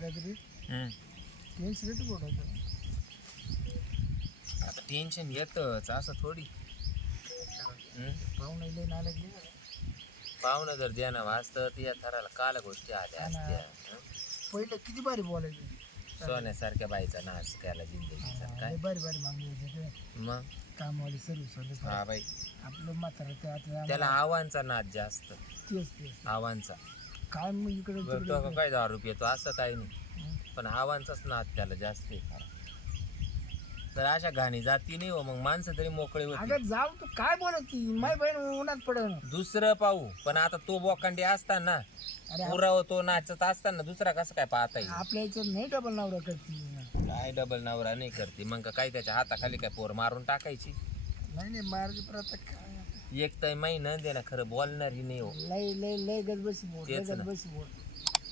गजरी हम्म. टेन्शन येतं पोटाचं. आता टेन्शन येतच असं थोडी. पाहुणा लई नालायक लई झाला. पाहुणं जर द्यानं वाचतं तर या थराला काल गोष्टी आल्या हा ना. असत्या. पहिलं किती भारी बोलायचं. सोन्यासारख्या बाईचा नाच केला जिंदगीचा काय लई भारी भारी मागणी होती. मग. कामवाली सर्विस वाले हा बाई आपलं म्हातारं ते आता त्याला आव्हानचा नाच जास्त. तेच आव्हानचा काय मग इकडे तो का काय दारू पितो असं काही नाही, पण आव्हानचाच नाच त्याला जास्त आहे खरा. तर अशा घाणी जाती नाही हो, मग माणसं तरी मोकळे होते. अगं जाऊ तू काय बोलत ती माय बहीण उन्हात पडेल. दुसरं पाहू, पण आता तो बोकांडी असताना अरे पुराव तो नाचत असताना दुसरा कसं काय पाहता येईल. आपल्या याच्यात नाही डबल नवरा करते. काय डबल नवरा नाही करते मग का काय त्याच्या हाताखाली काय पोर मारून टाकायची. नाही नाही मार्गी प्रथा काय एक तर माही न देणं खरं बोलणारही नाही हो. लय लय लय गजबशी बोल लय तेच ना. गजबशी बोल.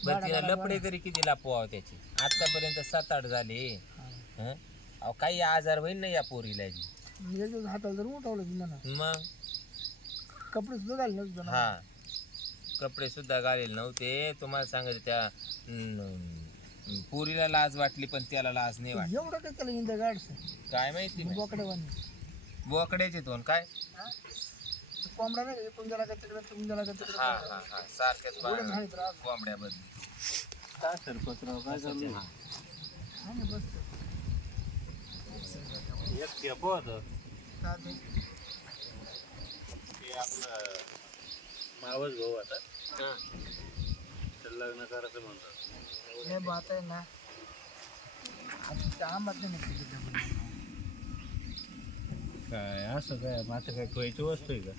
बरं तिला लपडे तरी किती लपवावं त्याची. आतापर्यंत 7-8 झाले. हं? अहो काही आजार होईल ना या पोरीला बी. याच्यात हाताला जर उठवलं की म्हणा मग कपडे सुद्धा घालले नव्हते ना. हा कपडे सुद्धा घालेले नव्हते. तुम्हाला सांगायचं त्या पोरीला लाज वाटली पण त्याला लाज नाही वाटली. एवढं काय त्याला इंद गाडस काय माहिती नाही. बोकडेवानी बोकड्याचे दोन काय. कोंबडा नाही एकूण गेला का तिकडे तिकडून गेला का तिकडे. हा हा हा सारख्याच एवढं नाही तर आज. कोंबड्या बदली. काय सरपतराव काय चाललंय? हा ना बसतो. एक टेपो होतं काय ते? ते आपलं मावस भाऊ आता तर लग्न करायचं म्हणतात. नाही बात आहे ना आता त्या आंबात नाही निघते. काय असं काय मात्र काय ठेवायची वस्तू आहे का?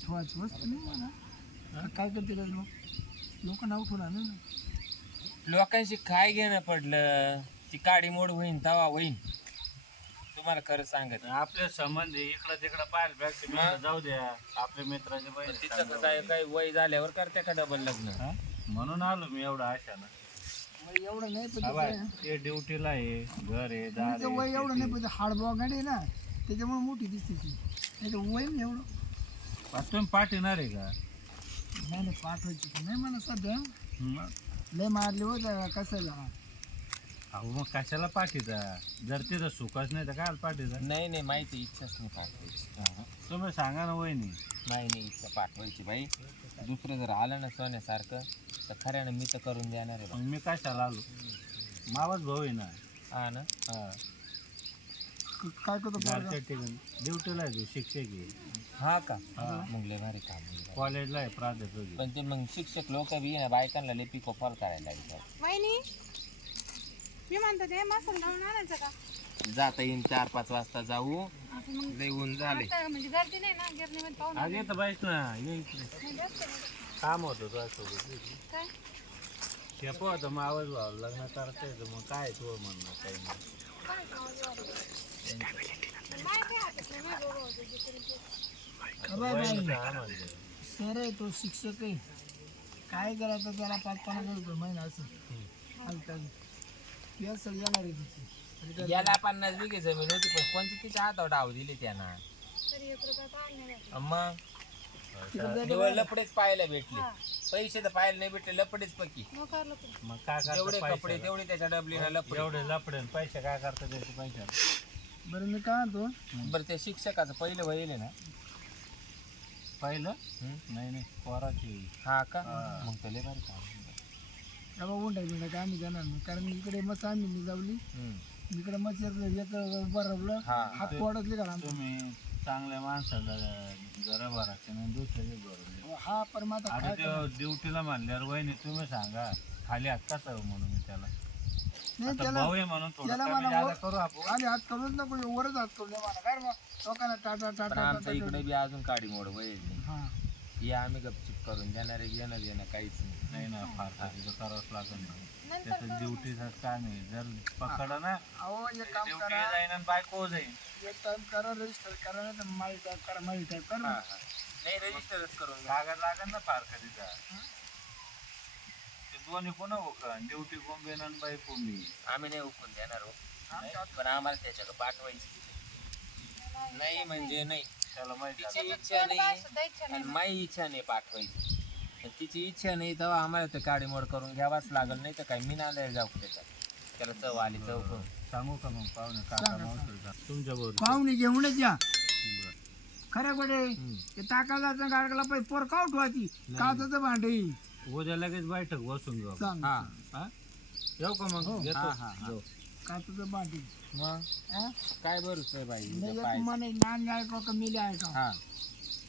ठेवायची वस्तू नाही म्हणा. काय करते रे लोक लोकांना उठवणार नाही ना. लोकांशी काय घेणं पडलं. ती काडी मोड होईन तवा होईन. तुम्हाला खरं सांगत आपले संबंध इकडं तिकडं पाहायला पेक्षा मी जाऊ द्या आपल्या मित्राचे बहीण तिचं काय काय वय झाल्यावर करते का डबल लग्न. म्हणून आलो मी एवढं आशानं. मग एवढं नाही पण बाबा ते ड्युटीला आहे घर आहे दार तिचं वय एवढं नाही पण हाडबॉ गाडी आहे ना त्याच्यामुळे मोठी दिसते ती. त्याचं वय नाही एवढं. आहे. तुम्ही पाठवणार आहे का? नाही नाही पाठवायची पण नाही म्हणा सध्या मग लय मारले होत कसायला. अहो मग कशाला पाठीचा जर तिथं सुखच नाही तर काय पाठीचा. नाही नाही माहिती इच्छाच नाही पाठवायची. तुम्ही सांगा ना वहिनी. नाही नाही इच्छा पाठवायची बाई. दुसरं जर आलं ना सोन्यासारखं तर खऱ्यानं मी तर करून देणार आहे. मग मी कशाला आलो? मावस भाऊ आहे ना. हा ना. हा काय करतो घरच्या ठिकाणी ड्युटीला आहे तो शिक्षक आहे. हा का. हा. मग लय भारी काम आहे. कॉलेजला आहे प्राध्यापक आहे. पण ते मग शिक्षक लोक बी ना बायकांना लय पिको फॉल करायला लागतात. वहिनी मी म्हणतो ते मसाला लावून आणायचं का? जाता येईन 4-5 वाजता जाऊ. आता मग लय ऊन झाले. आता म्हणजे गर्दी नाही ना गिरणीमध्ये पाहून आज येतं बाईस ना ये इकडे म्हणजे असते ना. काम होतं तुझ्यासोबत. काय शेप होतं मग आवाज भाव लग्न करता येतं मग काय तू म्हणणं काही नाही. काय आवाज वाढवला? माहिती आहे आता तुम्ही दोघं होते जे करून ते. वहिनी काय म्हणते? सर आहे तो शिक्षक आहे. काय करायचं त्याला 5-50 रुपये महिना असं हलका सर येणार आहे तिची. याला 50 बिघे जमीन होती पण कोणती तिच्या हातावर डाव दिली त्यांना. तरी 1 रुपया पाहिजे नाही. मग निवड लपडेच पाहायला भेटले. पैसे तर पाहायला नाही भेटले. लपडेच पक्की. मग करलो तुम्ही. मग काय एवढे करता कपडे तेवढे त्याच्या डबलीला लपडे. एवढे लपडे आणि पैसे काय करता त्याचे पैसे? बरं मी काय म्हणतो बरं ते शिक्षकाचं पहिलं वय ना. पाहिलं हं? नाही नाही पोराची. हा का. हा. मग तर लय भारी काम. बाबा उंडा बिंडा आम्ही जाणार नाही कारण इकडे मस्त आम्ही जावली हम्म. इकडे मस्त येतं बरवलं हा. हात पोडतले का तुम्ही चांगल्या माणसाला घर भरायचे नाही दुसऱ्याचे भरून. हा परमात्मा आता काय ते ड्युटीला म्हणल्यावर वहिनी तुम्ही सांगा खाली हात कसा म्हणून मी त्याला नाही आता त्याला भाऊ आहे म्हणून थोडं त्याला कमी म्हणा जादा करू आपण. आधी हात करूच नको वरच हात करू मला काय मग लोकांना टाटा पण टाटा आमच्या इकडे बी अजून काडी मोड वय नाही. हा हे आम्ही गपचिप करून देणारे घेणं देणं काहीच नाही. नाही ना फार तिथं करावंच लागेल ना. नंतर त्याचं ड्युटीचं काम आहे जर पकडा ना अहो एक काम ड्युटी करा जाईन आणि बायको जाईन. एक टाइम करा रजिस्टर करा नाही तर माळी टाईप करा माळी टाईप हा करा हा. नाही रजिस्टरच करून घ्या. लागत लागत ना फार कधीचा ते दोन्ही कोणा होका ड्युटी कोंबेन आणि बाई कोंबी. आम्ही नाही उकून देणार हो. पण आम्हाला त्याच्याकडे पाठवायची नाही म्हणजे नाही. त्याला माहिती तिची आहे. इच्छा नाही सुद्धा इच्छा नाही. आणि माझी इच्छा नाही पाठवायची. पण तिची त्याची इच्छा नाही तेव्हा आम्हाला ते काडी मोड करून घ्यावाच लागल, नाही तर काय मी नांदायला जाऊ त्याच्यात. त्याला चव आली चव करून. सांगू का मग पाहुणे काका मावशीला तुमच्या बरोबर पाहुणे घेऊनच या बरं. खरं बडे ते टाकायला गाडगला पाहिजे पोर का उठवायची काचाचं भांडे उद्या लगेच बैठक बसून जाऊ. सांग हा हा? येऊ का मग येतो. जाऊ. काचाचं भांडे मग हा? काय भरोसा आहे बाई नाही उद्या एक पाहायचं. म्हणे नान ऐका का मिले ऐका हा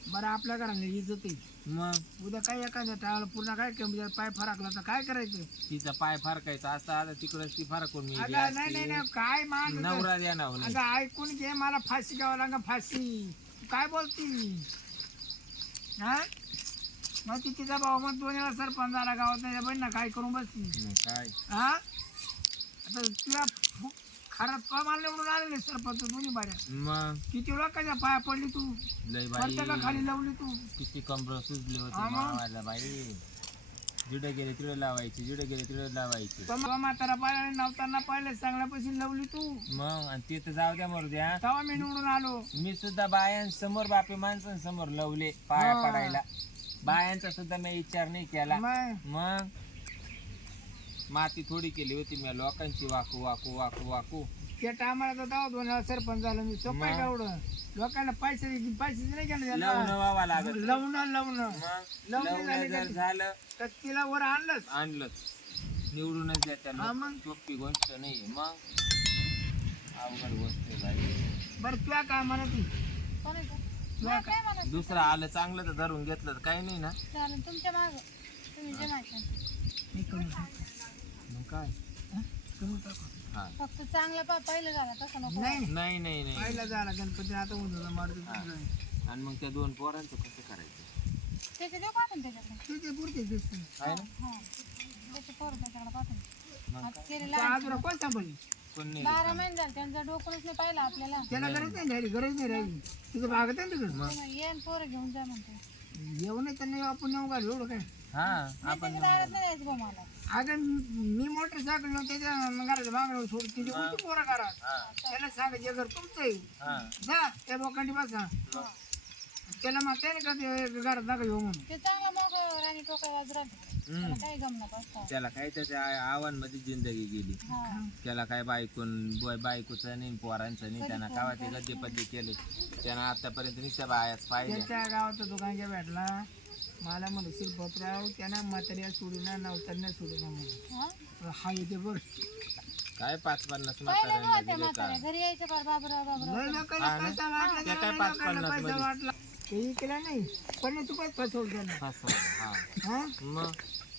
बरं आपल्या घराने इज्जत आहे. मग उद्या काय एखाद्या टाळाला पूर्ण काय कमी पाय फरकला तर काय करायचं तिचा पाय फारकायचा असता आता तिकडच ती फारकून मी अगं नाही नाही नाही काय मान नवरा द्या नाव नाही. अगं ऐकून घे मला फाशी घ्यावं लागेल फाशी तू काय बोलती हा मग ती तिचा भाऊ मग 2 वेळा सरपंच झाला गावात नाही बहीण ना काय करून बसती मग काय हा आता तुला खराब का मला निवडून आले नाही सरपंच दोन्ही बाऱ्या मग किती लोकांच्या पाया पडली तू लय बाई प्रत्येका खाली लावली तू किती कमर सुजली होती हा मग. मावाला बाई. जिडे गेले तिडे लावायचे जिडे गेले तिडे लावायचे. तो म्हातारा पाहिला नवताना पाहिले चांगल्यापाशी लावली तू मग आणि ते तर जाऊ द्या मरू द्या. तेव्हा मी निवडून आलो मी सुद्धा बायांसमोर बापे माणसांसमोर लवले पाया हा. पडायला. बायांचा सुद्धा मी विचार नाही केला. मग मग माती थोडी केली होती मी लोकांची वाकू वाकू वाकू वाकू. त्या टायमाला तर तेव्हा 2 वेळा सरपंच झालो मी सोपं आहे मग. का एवढं लोकांना पैसे नाही केलं लवणं त्याला. व्हावा लागत. लावणं मग लवणं लवणं झाली जर का? झालं तर तिला वर आणलंच आणलंच निवडूनच द्या हा त्याला. मग. सोपी गोष्ट नाही. मग अवघड गोष्ट आहे बाई. बरं तुला काय म्हणत कोणाचं? तुला मला काय काय म्हणत दुसरं आलं चांगलं तर धरून घेतलं तर काही नाही ना. चालेल तुमच्या मागं तुम्ही जे माहिती मी कमी टाकू. मग काय हा? कमी टाकू. हा फक्त चांगलं पहिलं झालं तसं नको नाही नाही नाही नाही. पाहिला झाला गणपती आता उद्या मारतो हा. आणि मग त्या 2 पोरांचं कसं करायचं त्याचे देऊ पाठवून त्याच्याकडे ते पुरते दिसते आहे ना. हा त्याचे पोरं त्याच्याकडे पाठवून मग आता काय? केलेलं आज कोण सांभाळी कोण नाही 12 रिकामं. महिने झाले त्यांचं डोकंच नाही पाहिलं आपल्याला त्याला गरज नाही राहिली गरज नाही राहिली तिथं भागत आहे तिकडं मग ते येईन पोरं घेऊन जा म्हणते येऊ नाही त्यांना आपण नेऊ घालू एवढं काय हा नाही आपण त्याच्या दारात नाही यायचं भाऊ मला अगं मी मोटरसायकल नेऊन त्याच्या घराच्या मागण्यावर सोडून तिथे कोणती पोरं करा हा त्याला सांगायचे घर तुमचं आहे हा जा त्या बोकांडी बसा त्याला मग त्याने का ते घरात नका येऊ म्हणून ते चांगलं मग राणी टोका वाजू राहिले हम्म. त्याला काही गमत असतं त्याला काय त्याच्या आव्हानमध्ये जिंदगी गेली. हा त्याला काय बायकोचं नाही पोरांचं नाही. त्यांना कावा ते गद्दे पद्दे केले. त्यानं आतापर्यंत नुसत्या बायाच पाहिजे. त्याच्या गावाचा दुकानच्या भेटला मला म्हणून शिरपतराव त्यांना म्हाताऱ्या सोडून नवताऱ्या सोडून म्हणून हा हा येते बरं काय 5-50 पहिले म्हाताऱ्यांना नव्हते दिले म्हातारे का. घरी यायचं फार बाबराव लय लोकांना हा ना? पैसा वाटला ते काय त्याला, लय 5-50 लोकांना पैसा मध्ये? वाटला ते केला नाही पण तू काय फसवलं त्याला फसवलं. हा हा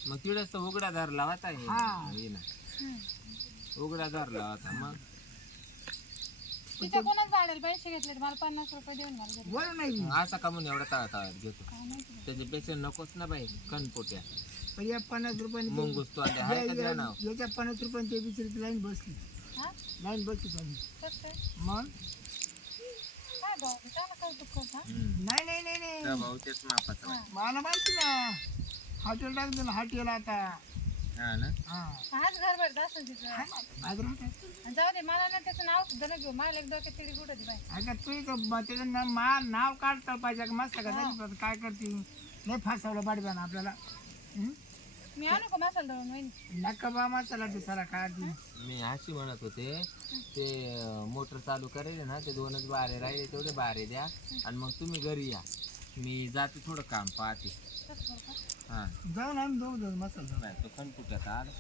मग तिकडेच तर उघडा धरला होता हा. हे ना. हम्म. उघडा धरला होता. मग तिच्या कोणाच भाड्याला पैसे घेतले मला 50 रुपये देऊन मला घरी. बरं नाही असा का म्हणून एवढा तळातळात घेतो. काय माहिती त्याच्यापेक्षा नकोच ना बाई कणपोट्या पण या 50 रुपयाने मुंगूस तो आले हाय का त्या नाव. याच्या 50 रुपयाने ते विचारित लाईन बसली हा लाईन बसली चालली कसं काय? मग काय भाऊ त्याला कौतुक करता नाही नाही नाही नाही त्या भाऊ तेच मापाचा बाई. मला माहिती ना हॉटेल टाकतो ना हॉटेल आता हा ना. हा हाच घर भेटत असेल तिचं बाजारात आहे. आणि जाऊ दे मला ना त्याचं नाव सुद्धा नाही घेऊ मला एक डोक्यात तिडी कुठं बाई अगं तू त्याचं नाव काढता पाहिजे का मस्त का तरी काय करते नाही फासवलं बाडब्यानं आपल्याला हं? मी आणू का मसाला दळून वहिनी नका बा मसाला दिसायला काढते मी अशी म्हणत होते ते मोटर चालू करेल ना ते 2च बारे राहिले तेवढे बारे द्या आणि मग तुम्ही घरी या. मी जाते थोडं काम पाहते. तसं बरं का? हा जाऊन आम्ही जाऊ मसाला नाही तो खणपुट्यात आला.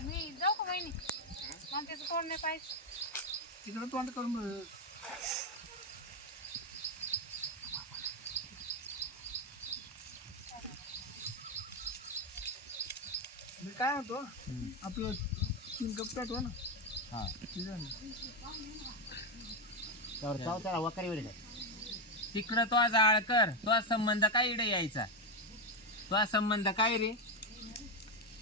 मी जाऊ का वहिनी मला त्याचं तोड नाही पाहिजे तिकडं तोंड करून बघ. मी काय होतो आपलं 3 कप पेट हो ना हा तिकडं तो जाळ कर. तो संबंध काय इडे यायचा. तो संबंध काय रे.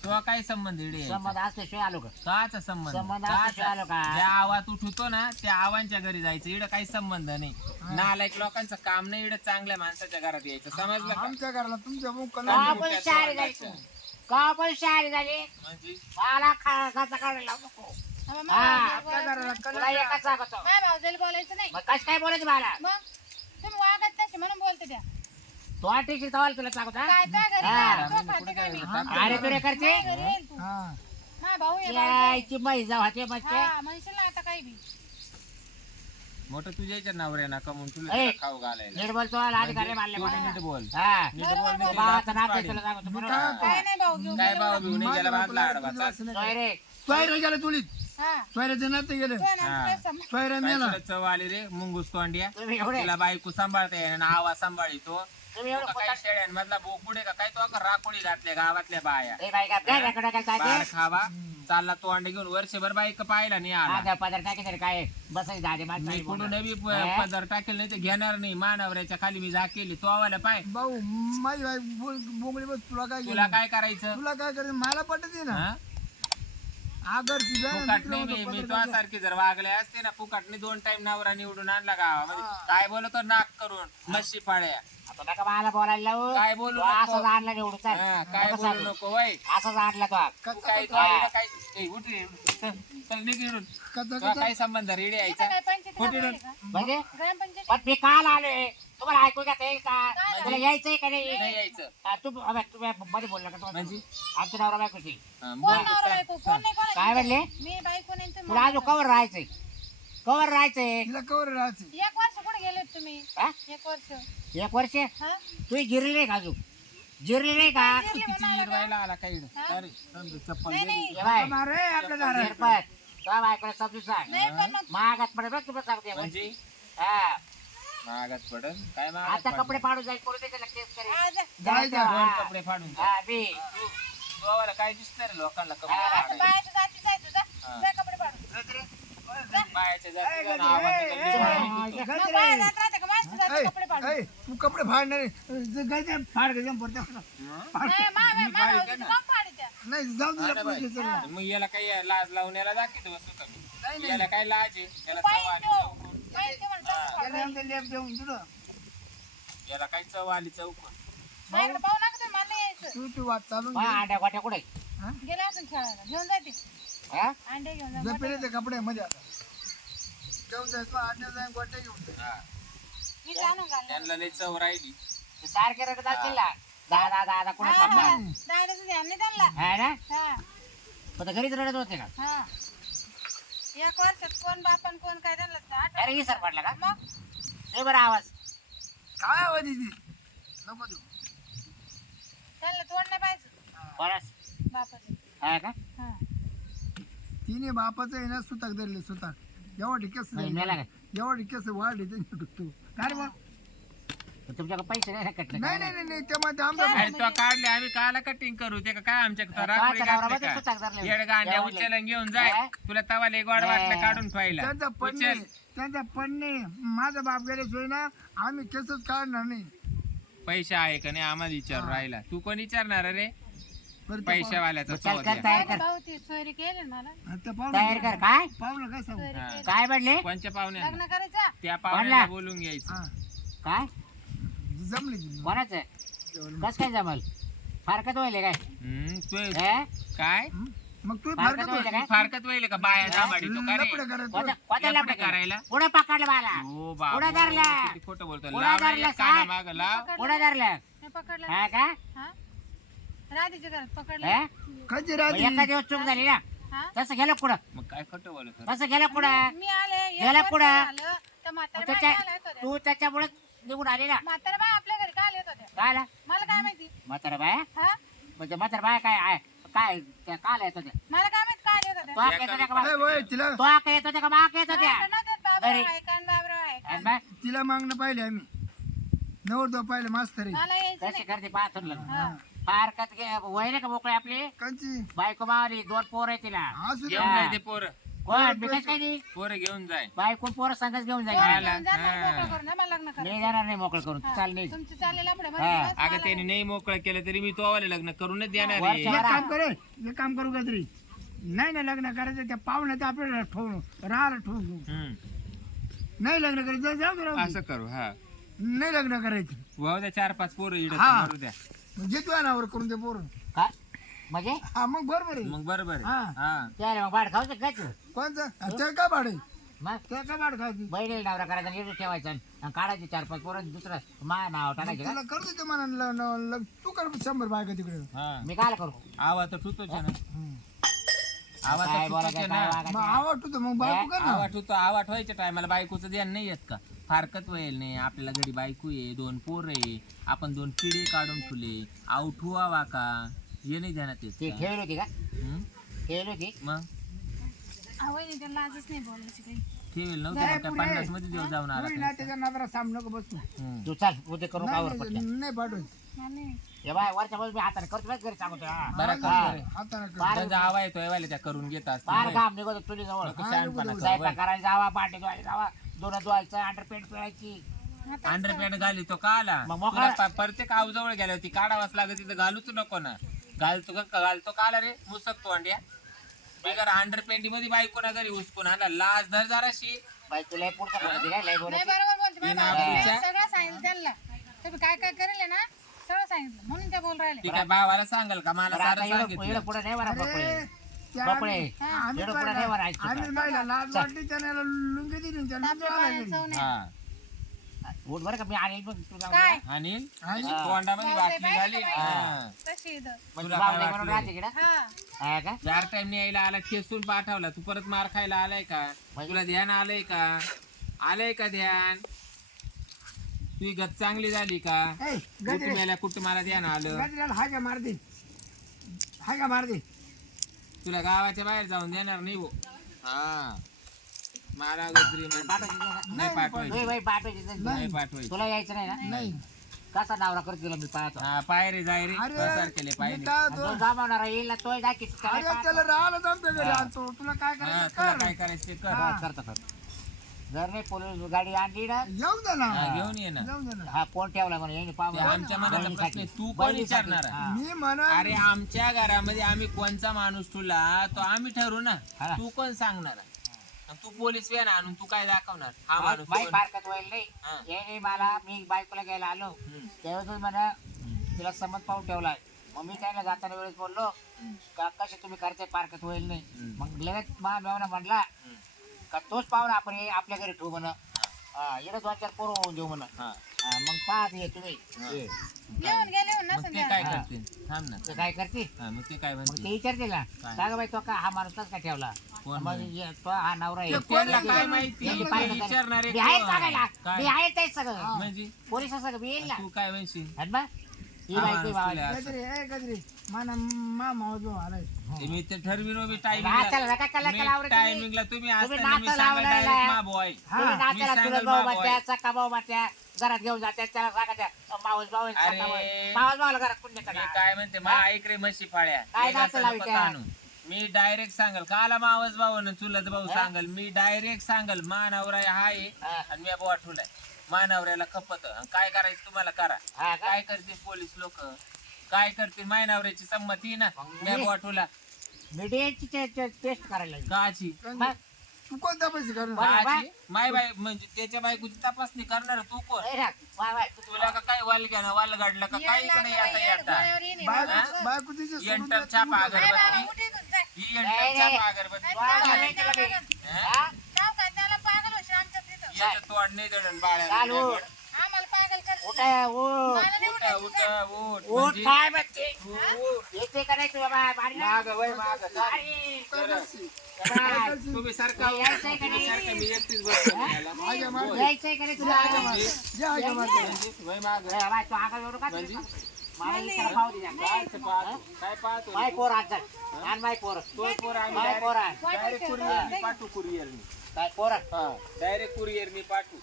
तो काय संबंध इडे यायचा. संबंध असल्याशिवाय आलो का काचा संबंध संबंध काचा? असल्याशिवाय आलो का? ज्या आवाज उठवतो ना त्या आवांच्या घरी जायचं. इडं काही संबंध नाही. नालायक लोकांचं काम नाही. इडं चांगल्या माणसाच्या घरात यायचं. समजलं का? आमच्या घराला तुमच्या मुख का कलर आपण शहरी झाली का आपण शहरी झाली म्हणजे मला खाचा काढायला नको हा, मग आपल्या घराला तुला कलर एकच सांगतो माझ्या भाऊजाला बोलायचं नाही मग कसं काय बोलायचं मला मग तुम्ही वागत तसे म्हणून बोलते त्या तो आठशे तवाल तुला सांगतो हा? काय काय घरी हा. काय? तो खाते काय मी? अरे तुरे करते घरी येईल तू. हा हा भाऊ ये यायची म्हैस जाऊ हाते मच्छे हा म्हणशील ना आता काही बी मोठं तुझ्या नवऱ्या ना कमून तुला ए. त्याला खाऊ घालायला नीट बोल तो आधी घाले मारले थोडं नीट बोल हा नीट बोल नाही तर बाबाचा दातच नात आहे पाडीन. तुला सांगतो मग बरोबर. काय होतं? काय नाही भाऊ घेऊन काय गेले बाबा भिवून माझं गेला बाप बांधला तुला आडवा असं नाही. सोय रे सोयरे गेलं तुलीत हा सोयऱ्याचं नातं गेलं तो ना हा. तुला सम- सोयऱ्या काय मेला तुला चव आली रे मुंगूस तोंडिया तुम्ही एवढे तिला बायको सांभाळता येईना आणि आवाज सांभाळितो तुम्ही एवढं काय शेळ्यांमधला बोकुडे का काय तो अगं राकोळी घातल्या गावातल्या बाया ए बाई का काय काय बाहेर खावा चालला तो अंडे घेऊन वर्षभर बाईक पाहिला नाही आला काय पदर टाकी तरी काय बसायचं दादे मी माणसं कुठून नवी हा? पदर टाकेल नाही तर घेणार नाही मानवऱ्याच्या खाली मी जा केली तो आवाला पाय भाऊ माझी बाई बोंगळी बस तुला काय तुला केलं? काय करायचं तुला काय करायचं मला पटत ना हा? आगरची जाय ना, फुकट मित्र नाही होतो, मी पदर तो सारखी जर वागले असते ना फुकटने 2 टाइम नवरा निवडून आणला गावामध्ये काय बोलतो नाक करून मच्छी पाळ्या आता नका मला बोलायला लावू काय बोलू तो नको. असंच आणला निवडून चाल हा, काय नको बोलू सांगू. नको वय असंच आणला तो तू काय हा. काय ए, उठ रे, चल, चल निघ इकडून. कचा तुला कचा काय संबंध रेडी इथं यायचा काय पंचायतीला कुठे बोलले का? म्हणजे ग्रामपंचायत पण मी काल आलोय तुम्हाला ऐकू घेता येईल का तुला यायचंय का नाही नाही यायचं हा, तुम्ही मध्ये बोलला का तुम्हाला म्हणजे आमची नवरा बायकोची हा, कोण बोल. नवरा बायको कोण नाही कोण काय म्हणले मी बायको नाही तुम्ही तुला अजून कवर राहायचंय कवर राहायचंय तिला कवर राहायचं एक वर्ष कुठे गेलेत तुम्ही हा? 1 वर्ष 1 वर्ष हा तू जिरली नाही का अजून जिरली नाही का जिरली किती म्हणाला का? इरवायला आला काही अरे समजा चप्पल नाही दे. नाही ये बाय मारे आपल्या दारात शिरपत तुला बायकोला समजून सांग नाही पण मग महागात पडेल बघ तुम्हाला सांगते म्हणजे हा महागात पडल काय महागात आता पडल? कपडे पाडून जाईल कोणी त्याला केस करेल आज जायचं. दोन कपडे फाडून जा. हा मी तू आम्हाला काय दिसतं रे लोकांना कपडे हा, फाडायला? बायाच्या जाती जायचं जा हा. जा कपडे पाडू बायाच्या जाती ए, जाणं, आवाज ए, तर ए, गल्ली ए, मग बाया जात राहते का माणसं जाते कपडे पाडू ऐ, तू कपडे फाडणार गैसे फाड गैसे पडते नाही मा भाऊजीचं मग पाडीत्या नाही जाऊ हा दे ना आपण बाई. घे चल ना. मग याला काही लाज लावून याला दाखवतो बसू का नाही, मी नाही. याला काय लाज आहे याला पाहिजे चव आली तो चौकून पाहिजे म्हणतो याला आमचं लेप देऊन तुला याला काय चव आली चौकून माझ्याकडे पाहू नका तुम्ही मला नाही यायचं तू वाट चालून हा, अंड्या गोट्या कुठे गेले असून खेळायला घेऊन जाते हा अंडे घेऊन जा जपेले ते कपडे मध्ये आता घेऊन जायचं आठ जाईन गोट्या घेऊन जा. हा. मी जाणून घालणार त्यांना लय चव राहिली ते सारखे रडत असतील ना दादा दादा कुठे पप्पा दादाचं ध्यान नाही त्यांना है ना हा पण ते घरीच रडत होते का हा 1 वर्षात कोण बापन कोण काय त्यांना आठवण अरे ही सर पडला का मग हे बरं आवाज काय आवाज येते नको देऊ त्यांना तोड नाही पाहिजे बरं बापाचं आहे का हा तिने बापाचं आहे ना सुताक धरले सुताक एवढी केस नाही, मेला का एवढी केस वाढली त्यांनी तू काय रे बा? पण तुमच्याकडे पैसे नाही ना कटले नाही नाही नाही, नाही त्यामध्ये आमचा अरे तो काढले आम्ही काला कटिंग करू ते का काय आमच्या राखोळी घातली का येड गांड्या उचलून घेऊन जाय तुला तवाले गोड वाटलं काढून ठेवायला त्यांचा पन्ने उचल त्यांचा पन्ने माझा बाप गेल्याशिवाय ना आम्ही केसच काढणार नाही पैसे आहे का नाही आम्हाला विचार राहिला तू कोण विचारणार रे बरं ते पैशावाल्याचा चल कर चौथ तयार कर भाऊ ती सोयरी केली ना मला आता तयार कर काय पाहुणं काय सांगू सोयरी केली काय म्हणले कोणच्या पाहुण्या लग्न करायचं त्या पाहुण्याला बोलून घ्यायचं हा काय जमली ती. कोणाचं कस काय जमल फारकत व्हायले काय तू हे? काय मग तू फारकत फारकत व्हायले काय फारकत व्हायला का बाया दाबाडी तो का रे लपडं करायचं कोणत्या लफडं लपडं करायला पुढे पकडलं मला हो पुढं बाबा धरलं. किती खोटं बोलतो पुढं लाव ना धरलं, एक काना साहेब. मागं लाव पुढे धरलं मी पकडलं हा का हा राधीच्या घरात पकडलं हे? कधी मग राहते एका दिवस चूक झाली ना हा तसं गेलं पुढं मग काय खोटं बोलत तसं गेलं पुढं मी आले गेला पुढं. झालं तर म्हातारा त्याच्या बाय आल्या होत्या तू त्याच्यामुळे निघून आली ना म्हातारा बाय आपल्या घरी का आल्या होत्या काय आला मला काय माहिती म्हातारा बाया हा म्हणजे म्हातारा बाया काय आहे काय त्या काल येत होत्या मला काय माहिती का आल्या तो होत्या आका येत होत्या का ए, वय, तिला तो आका येत होत्या का माक येत होत्या बाबराव अरे. आहे कान बाबराव आहे आणि मग तिला मागणं पाहिले आम्ही नवरदेव पाहिले मास्तर मला यायचं कशी करते पाहत होतं लग्न. हा. फारकत वय नाही का मोकळे आपली कंची बायको मावली 2 पोर आहे तिला असू दे घेऊन जाय ते पोरं कोण बिकट काय नाही पोरं घेऊन जाय बायको पोर संगच घेऊन जाईल आला. घेऊन जा, मला मोकळं करून द्या, मला लग्न करा. मी जाणार नाही मोकळ करून चाल नाही तुमचं चाललेलं पुढे हा. अगं त्याने नाही मोकळं केलं तरी मी तो आवाले लग्न करूनच देणार आहे वरच्या- एक काम करे एक काम करू का तरी नाही ना लग्न करायचं त्या पाहुण्यात आपल्याला ठेवून राहायला ठेवून घेऊ. नाही लग्न करायचं जाऊ दे राहू दे. असं करू हा नाही लग्न करायचं वाहू द्या 4-5 पोरं इडत हा. मारू द्या म्हणजे तू अनावर करून दे पोरून काय म्हणजे हा मग बरोबर आहे मग बरोबर आहे हा. हा त्याला मग भाड खाऊच काय तू कोणचं ते काय भाडे मग ते का वाट खायची बहिणीला नवरा करायचा आणि एवढं ठेवायचं आणि काढायची 4-5 पोरं दुसरं मा नाव टाकायचं तुला का करतो ते म्हणा तू कर 100 बायका तिकडे हा मी काय करू आवा तर ठुतोच आहे ना आवा काय तर बोला ठुतोच आहे काय ना मग वागायचं आवडतो मग बायको कर ना आवाट होतो आवाट व्हायच्या टायमाला बायकोचं ध्यान नाही येत का फारकत व्हायला नाही आपल्याला घरी बायको आहे 2 पोर आहे आपण 2 पिढे काढून ठेवले आउठवा का हे नाही ध्यानात येत ती का? ठेवली होती का हं? ठेवली होती मग आवडीने त्याला लाजच नाही बोलायची काही ठेवेल नव्हते मग काय 50 मध्ये दिवस जाऊन आला पुरी ना त्याच्या नादाला सामना नको बसू हं. तू चाल उद्या करू कावर नाही पटकन नाही पाठवत मला नाही हे बाय वरच्या बाजू मी हाताने करतो बस घरी सांगतो हा. बरं कर हा. बरं. हाताने कर. पार त्यांचा आवा येतोय वाले त्या करून घेत पार असतात काम निघतो तुझी जवळ नको शहाणपणा करू स्वयंपाक बाई. करायला जावा भांडे धुवायला जावा दोन धुवायचं अंडरपेंट पिळायची आता अंडरपॅन्ट घाली तो का आला मग मोकळा. तुला प्रत्येक आव जवळ गेल्या ती काढावाच लागत तिथं घालूच नको ना घालतो का आला रे मुसकतो अंड्या बिगर अंडरपॅन्टी मध्ये बायकोना जरी हुसकून आला लाज धर जराशी बाई तुला पुढचं बोलायचं काय लय नाही बोलायचं बरोबर बोलते बिना बरं का? आबरूच्या. मी सगळं सांगितलं त्यांना तुम्ही काय काय करेल ना सगळं सांगितलं म्हणून त्या बोल राहिले ती काय भावाला सांगाल का मला बरं, आता सारं एवढं सांगितलं पुढे नाही बरा बकळे अरे, त्या बकळे आम्ही एवढं पुढे नाही बरा आम्ही बाईला लाज वाटली त्याने लुंगी दिली त्याने आपल्या आला पायाला घरी. चव नाही हा उठ बरं का मी आणेल बघ तुला काय अनिल आणि तोंडामध्ये बाटली झाली हा. तशी इथं. तुला भाव काय नाही म्हणून वाटलं राहते इकडं हा हा का 4 टाइम यायला आला ठेसून पाठवला तू परत मार खायला आलाय का म्हणजे? तुला ध्यान आलंय का आलंय का ध्यान तुझी गत चांगली झाली का ए, गजरे कुटुंबाला कुटुंबाला ध्यान आलं गजऱ्याला हाय का मार दे हाय का मार दे तुला गावाच्या बाहेर जाऊन देणार नाही हो हा मला गजरी पाठवायची नाही नाही पाठवायची बाई पाठवायची नाही. नाही पाठवायची तुला यायचं नाही ना नाही कसा नवरा करतो तुला मी पाहतो हा पायरे जाय रे अरे सारखेले मी पायरे काय आणि तो- जो जमावणारा येईल ना तोय दाखी अरे त्याला राहिलं जमतं घरी आणतो तुला काय हा करायचं तुला कर काय करायचं ते कर हा. करतो जर नाही पोलीस गाडी आणली ना येऊ दे ना हा, घेऊन ये ना येऊ दे ना हा कोण ठेवला म्हणून येईन ते पाहू आमच्या मनाचा प्रश्न आहे. तू कोण विचारणार आहे? मी म्हणा अरे आमच्या घरामध्ये आम्ही कोणचा माणूस ठेवला तो आम्ही ठरवू ना हा. तू कोण सांगणार आहे? आणि तू पोलीस व्हॅन आणून तू काय दाखवणार हा माणूस बाई कोण? फारकत होईल नाही हा. ये नाही मला मी बायकोला घ्यायला आलो हम्म. त्यावेळेस म्हणा तिला समज पाहून ठेवलाय मग मी त्याला जाताना वेळेस बोललो का कसे तुम्ही करते पारकत होईल नाही हम्म. मग लगेच मा मेवना म्हणला हम्म. का तोच पाहुणा आपण हे आपल्या घरी ठेवू म्हणा हा इकडे 2-4 पोरं होऊन देऊ म्हणा हा. मग पाहत ये तुम्ही हा. ये. लिहून घे लिहून मग नसेल ते काय हा. करतील थांब ना ते काय करते हा, मग ते काय मग ते म्हणतील विचारते ना काय? सांगा बाई तो का हा माणूस का ठेवला कोण मग म्हणे? ये, तो हा नवरा आहे ते कोण त्याला काय आहे? माहिती याची ते पारकत आहे. विचारणारे मी आहे कोण? सांगायला काय? मी आहे तेच सगळं म्हणजे पोलिस सगळं मी येईल ना तू काय म्हणशील आणि मग ही हा बाई माणूस बाबा तुला- गजरे ए गजरे माना मा मावजो आलाय ते मी ते ठरविनो मी नाचायला नका कला कला आवडत तुम्ही. टायमिंगला तुम्ही तुम्ही असताना मी नाचायला सांगा आवडायला. डायरेक्ट मा बॉय तुम्ही हा. नाचायला मी तुला सांगेल भाऊ बाबा मात्या आहे. चक्का भाऊ मात्या घरात घेऊन जात्या त्याला सांगायच्या मावस भाऊ अरे. मावस भावाला घरात कोण देतं मी का? काय म्हणते मा ऐक रे म्हशी फाळ्या काय वेगळं नाचायला सगळं विचार? पका आणू. मी डायरेक्ट सांगल काला मावस भाऊ न चुलत भाऊ सांगल मी डायरेक्ट सांगल मा नवरा हाय हा. आणि मी बोवा ठुलाय मा नवऱ्याला खपत आणि काय करायचं तुम्हाला करा हा का? काय करतील पोलीस लोक काय करतील माय नवऱ्याची संमती ना मग मी बोवा ठुला मीडियाची टेस्ट करायला लागली. काची मग तू कोणता पैसे करणार बरं, काची माय बाई म्हणजे त्याच्या बायकोची तपासणी करणार तू कोण ए रा, वा, वा. तुला का काय वाल घ्या वाल गाडलं का काय इकडे येता येता बायको तिची सोडून एंटर दे, छापा तू- अगरबत्ती ही एंटर छापा अगरबत्ती वा, वा, नाही तुला बी. हा? त्याला पागल होशील आमच्या तिथं याचं तोंड नाही दडण बाळ्या चालू आम्हाला पागल कर उठ उठ मला नाही उठ उठायचं. उठ उठ उठ म्हणजे काय बच्चे उठ. येते का नाही तुझ्या बा- बारीला? माग वय माग चाल. अरे, काय करशील? त्या बाय, तुम्ही सारखा यायचंय का तुम्ही नाही? सारखा मी एकटीच बसतो याला. आगे मार दे. यायचंय का नाही तुला? जे आगे मार दे. म्हणजे वय माग ए, बाय, तू आगाऊ एवढं का म्हणजे? मला विचार पाहू दे जा. काय पाहतो काय पाहतो माय पोर आज आण माय पोर तो पोर आम्ही माय पोर आण. डायरेक्ट कुरिअरनी पाठवू कुरिअरनी काय पोर आण. हा डायरेक्ट कुरिअरनी पाठवू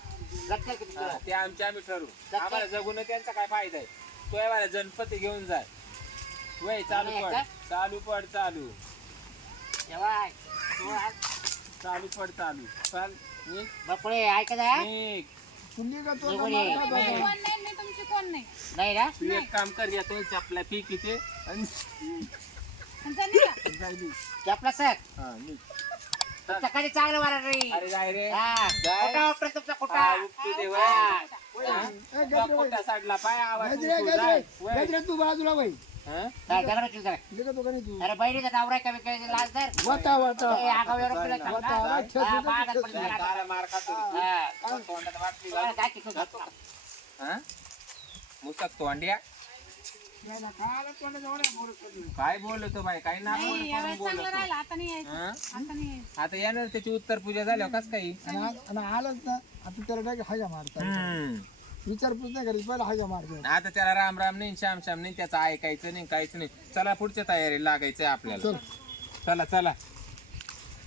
लक्षात किती हा, तुला? ते आम्ही ठरवू आम्हाला जगून त्यांचा काय फायदा आहे तो याला जनपती घेऊन जाय वय चालू पड चालू पड चालू ए, बाय, तू आण. चालू पड चालू चाल निघ, बकुळे ऐकत आहे निघ. तू निघा तो निघून आता ये. मार मी काय कोण नाही मी तुमची कोण नाही नाही ना तू एक काम कर येतो चपला पी किती आणि आणि जा निघा. जायली. चपला सर हा, निघ. तुमचं कधी चांगलं वारा रे अरे जाय रे हा जाय. कुठं उपटं तुमचा हा, कुठं उपटू दे, हा. वय. हा? तुला खोटा साडला पाय आवाज गजरे उठू, गजरे जाय. वय. गजरे तू बाजूला बाई हं? काय जगा नसेल जरा. निघतो का नाही तू अरे बहिणीचा नवरा आहे, कमी कमी लाज धर. वाटा वाटा ए, आगाऊ एवढं तुला सांग वाटा ना. वाटा ठेस हा, होतं, मागात ठेस पडली होतं. जरा. काय मार खातो? हा. तोंडात वाटली तुम्हाला काय किती घालतो? हं? मुसक तोंड्या यायला खायला तोंडाच्या वड्या बोलत होतो. काय बोलतो बाई काही ना नाही यावेळेस चांगलं राहिलं, आता नाही यायचं. हं? आता नाही यायचं. आता येणार त्याची उत्तर पूजा झाल्यावर कस काही आणि आलंच ना आता त्याला डायरेक्ट हागा मारतात विचारपूस नाही करायची पहिला हागा मारतात आता त्याला राम राम नाही श्याम श्याम नाही त्याचं ऐकायचं नाही काहीच नाही चला पुढच्या तयारी लागायचंय आपल्याला चला चला